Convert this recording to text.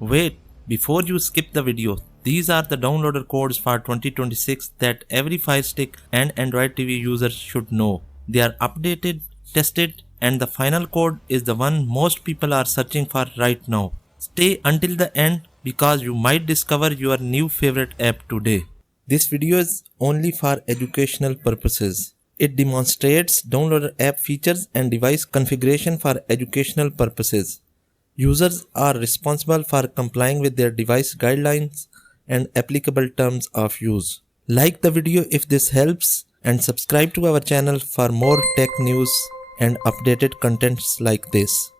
Wait, before you skip the video, these are the downloader codes for 2026 that every Firestick and Android TV user should know. They are updated, tested, and the final code is the one most people are searching for right now. Stay until the end because you might discover your new favorite app today. This video is only for educational purposes. It demonstrates downloader app features and device configuration for educational purposes. Users are responsible for complying with their device guidelines and applicable terms of use. Like the video if this helps and subscribe to our channel for more tech news and updated contents like this.